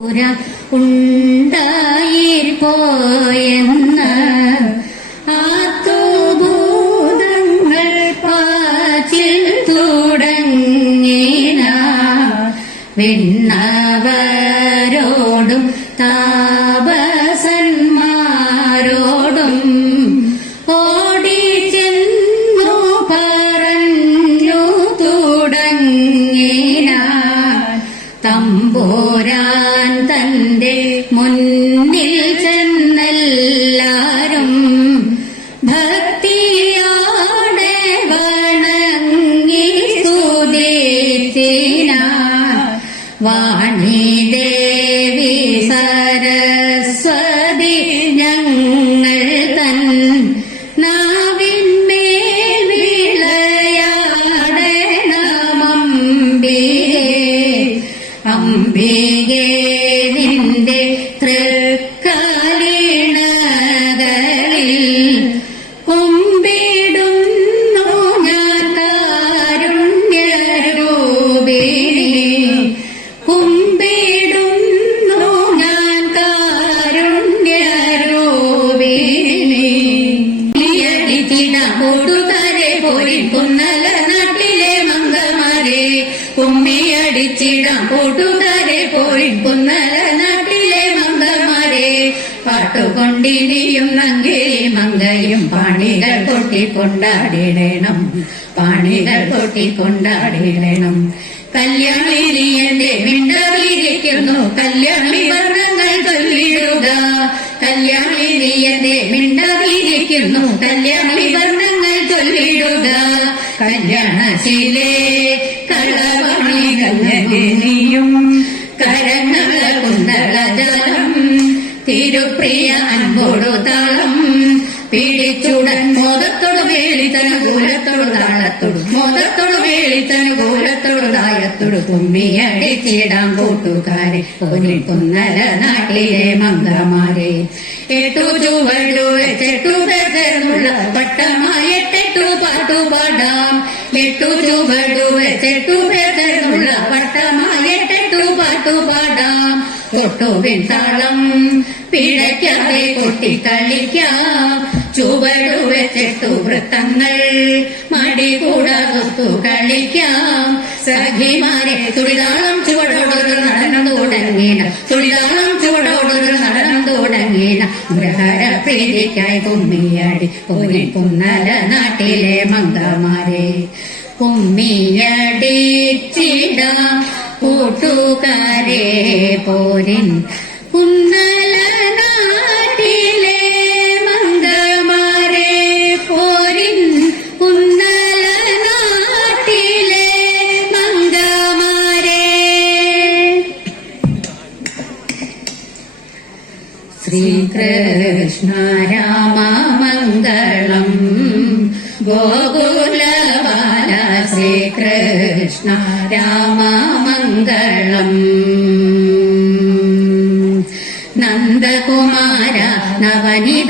പുര ഉണ്ടായിപ്പോയെന്ന് ആത്തുഭൂതങ്ങൾ പാച്ചിൽ തുടങ്ങിന വെണ്ണവരോടും താപസന്മാരോടും മുന്നിൽ ചെന്നെല്ലാരും ഭക്തിയോടെ വണങ്ങി സ്തുതിച്ചിന. വാണി ദേവി സരസ്വതി ഞങ്ങൾ തൻ നാവിന്മേൽ വിളയാടണമമ്പികേ അംബികേ നിന്റെ കൂട്ടുകാരെ പോയി പുന്നല നാട്ടിലെ മംഗമാരെ. കുമ്മിയടിച്ചിടാം കൂട്ടുകാരെ പോയി പുന്നല നാട്ടിലെ മംഗമാരെ. പാട്ടുകൊണ്ടിനിയും നങ്കേരി മംഗയും പാണികൾ കൊട്ടി കൊട്ടിക്കൊണ്ടാടിടണം പാണികൾ കൊട്ടിക്കൊണ്ടാടിടണം കല്യാണി എന്റെ മിണ്ടവിരിക്കുന്നു കല്യാണി വർണങ്ങൾ ചൊല്ലിടുക. കല്യാണി എന്റെ മിണ്ടവിരിക്കുന്നു കല്യാണി കല്യാണശീലേ കളവണികഞ്ഞിനിയും കരങ്ങള കുണ്ടളജലം തിരുപ്രിയ അൻപോടു താളം പിടിച്ചുടൻ വേളിത്തന കൂലത്തോട് താളത്തോട് മോദത്തോട് വേളിത്തന കൂലത്തോട് തായത്തോട് കുമ്മിയടിച്ചിടാം കൂട്ടുകാരെ. ഒരു കുന്നര നാട്ടിലെ മംഗമാരെ എട്ടു ചുവടു ചെട്ടു ചേർന്നുള്ള പട്ടമായ എട്ടെട്ടു പാട്ടു പാടാം എട്ടു ചുവടു ചെട്ടു ചേർന്നുള്ള പട്ടമായ എട്ടെട്ടു പാട്ടു പാടാം കൊട്ടുവിൻ താളം പിഴയ്ക്കാതെ കൊട്ടിക്കളിക്കാം വൃത്തങ്ങൾ മടി കൂടാതൊത്തു കളിക്കാം സഖിമാരെ തുടിതാളം ചുവടോടൊരു നടനം തുടങ്ങിന തുടിതാളം ചുവടോടൊരു നടനം തുടങ്ങിന ഗ്രഹര പ്രീതിക്കായി കുമ്മിയാടി പോയി കുന്നല നാട്ടിലെ മംഗമാരെ ചിട കൂട്ടുകാരെ പോരിൻ കുന്നല ശ്രീകൃഷ്ണ രാമ മംഗളം ഗോകുലബാല ശ്രീകൃഷ്ണ രാമ മംഗളം നന്ദകുമാര നവനിത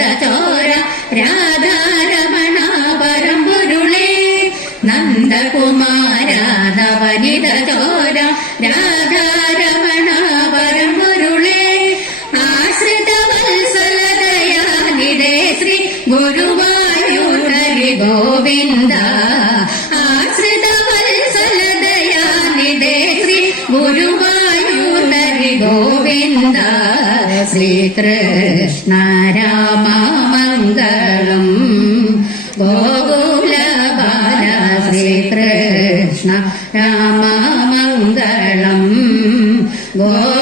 ഗോവിന്ദ ആശ്രിത വത്സലതയാനിതേ ശ്രീ ഗുരുവായൂരി ഗോവിന്ദ ശ്രീകൃഷ്ണ രാമ മംഗളം ഗോകുലബാല ശ്രീകൃഷ്ണ രാമ മംഗളം ഗോകുല